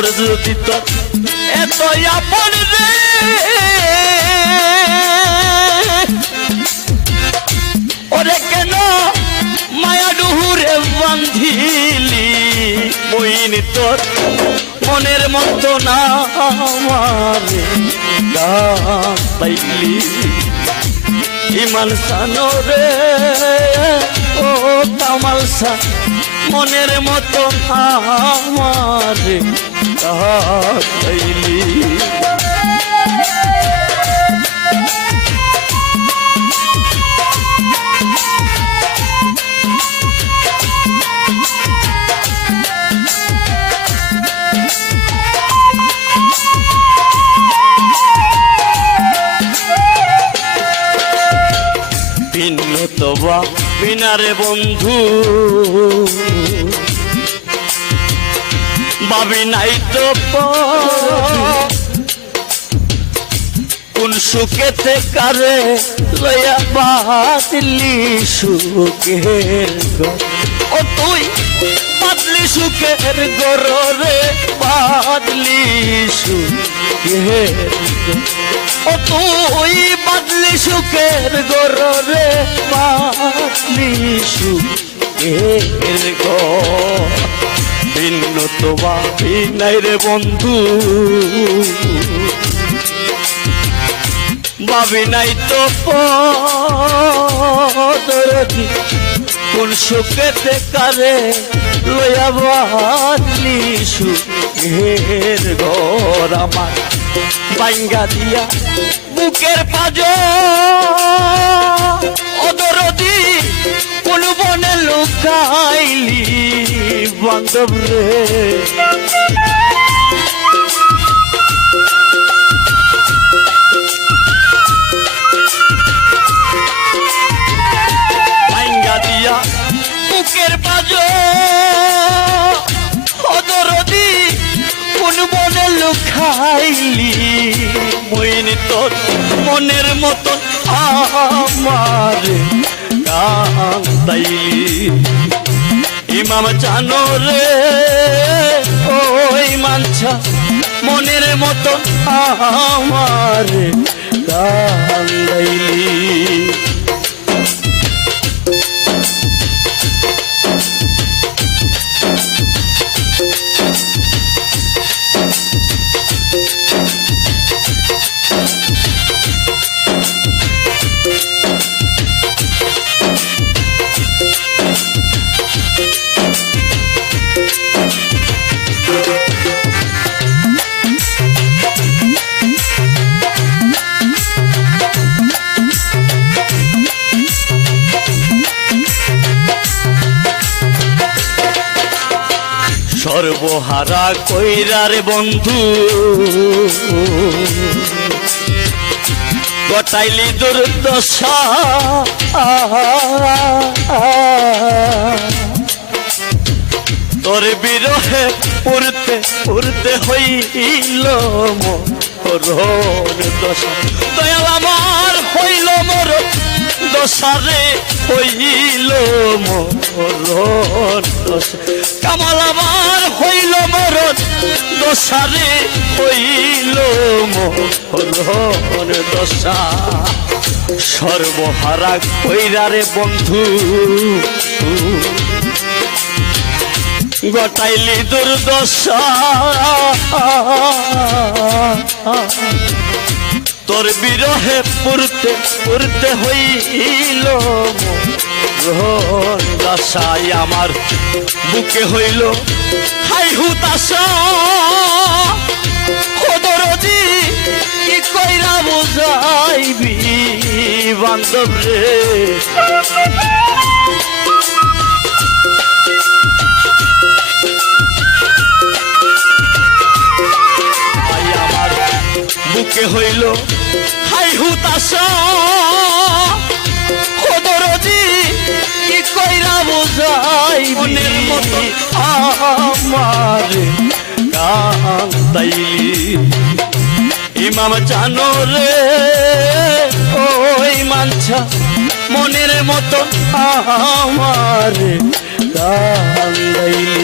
মোর যদি তো এত আপন রে ওরে কেন মায়া ডুহুরে বান্ধিলি মইন তোর মনের মতো না আমারে গাইলি ইমান সানরে ও কামালসা মনের মতো আমারে গাইলি তোবা বিনারে বন্ধু ভাবি নাই তো কোন সুখেতে কারে লয়া বাদলি সুখের ও তুই বাদলি সুখের গরে বাদলি সুখের ও তুই বাদলি সুখের গরে বাদলি সুখের ভিন্ন তো ভাবি নাই রে বন্ধু ভাবি নাই তো পদরদি কোন সুখেতে কারে লয়া বাদলি সুখের ঘর আমার বাইঙ্গা দিয়া বুকের পাজো অদরদি কোন বনে লুকাইলি বান্ধব রে বাইঙ্গা দিয়া বুকের পাজো অদরদি কোন বনে লুকাইলি মইন তোর মনের মতো আমারে কান্দাইলি ইমাম জানো রে ওই মানছা মনের মতো আমারে কান্দাইলি সর্বহারা কইরার বন্ধু গটাইলি দুর্দশা তোর বিরহে পুরতে পুরতে হইল মোর দশা দয়াল আমার হইল মোর দশারে হইল মোর দশা কামাল আমার হইল মোর দশারে হইল মোর দশা সর্বহারা কইরারে বন্ধু গটাইলি দুর্দশা তোর বিরহে পুরতে পুরতে হইল মোর দশাই আমার বুকে হইল হাই হুতাশা খোদরজি কি কইরা বুঝাইবি বান্ধব রে বুকে হইল হাই হুতাশা খোদরজি কি কইরা বুঝাই মনের মতো আমারে কান্দাইলি ইমাম জানো রে ওই মানছা মনের মতো আমারে কান্দাইলি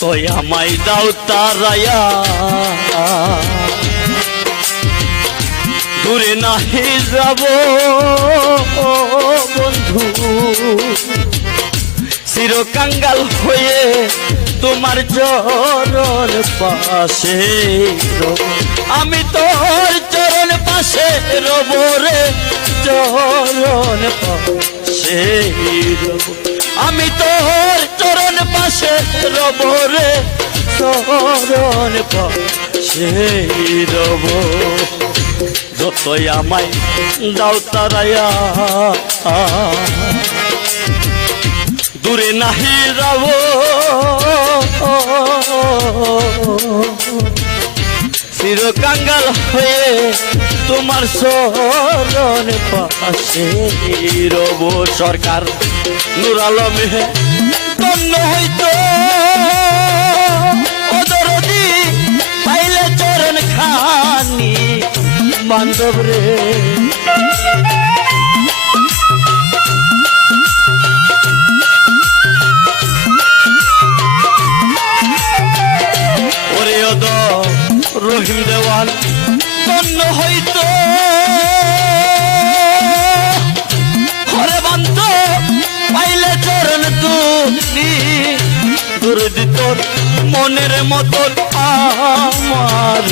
তোই আমায় দাও তারায়া দূরে নাহি যাব বন্ধু চিরকাঙ্গাল হয়ে তোমার চরণ পাশে রব আমি তোর চরণ পাশে রব রে চরণ পাশে রব আমি তোর চরণ পাশে রব রে চরণ পাশে রব যতই আমায় দাও তারায়া দূরে নাহি যাব চিরকাঙ্গাল হয়ে তোমার চরণ পাশে রব সরকার নূর আলমে ধন্য হইতো ওদরদি পাইলে চরণ খানি বান্ধব রে ওরে ওদ রহিম দেওয়াল ধন্য হইতো হরে বান্ত পাইলে চরণ তুমি দুর্দি তোর মনের মতন আমার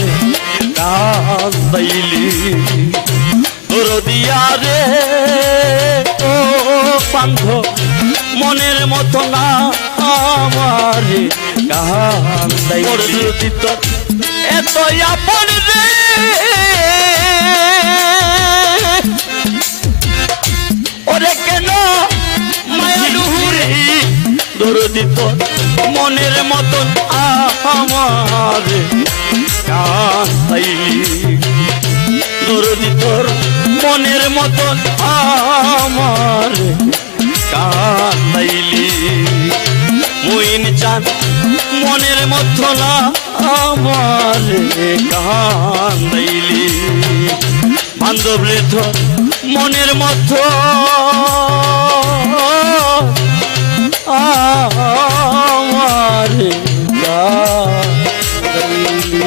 কাঁদাইলি তোর দিয়া রে ও বান্ধ মনের মতো না আমার কাঁদাইলি তোর এত আপন রে ওরে কেন মায়ানুরে দরদি তোর মনের মতন আমার কাঁদাইলি দরদি তোর মনের মতন আমার কাঁদাইলি মুইন চান মনের মতো না আমার কাঁদাইলি বান্ধব রে তোর মনের মতো আমার কাঁদাইলি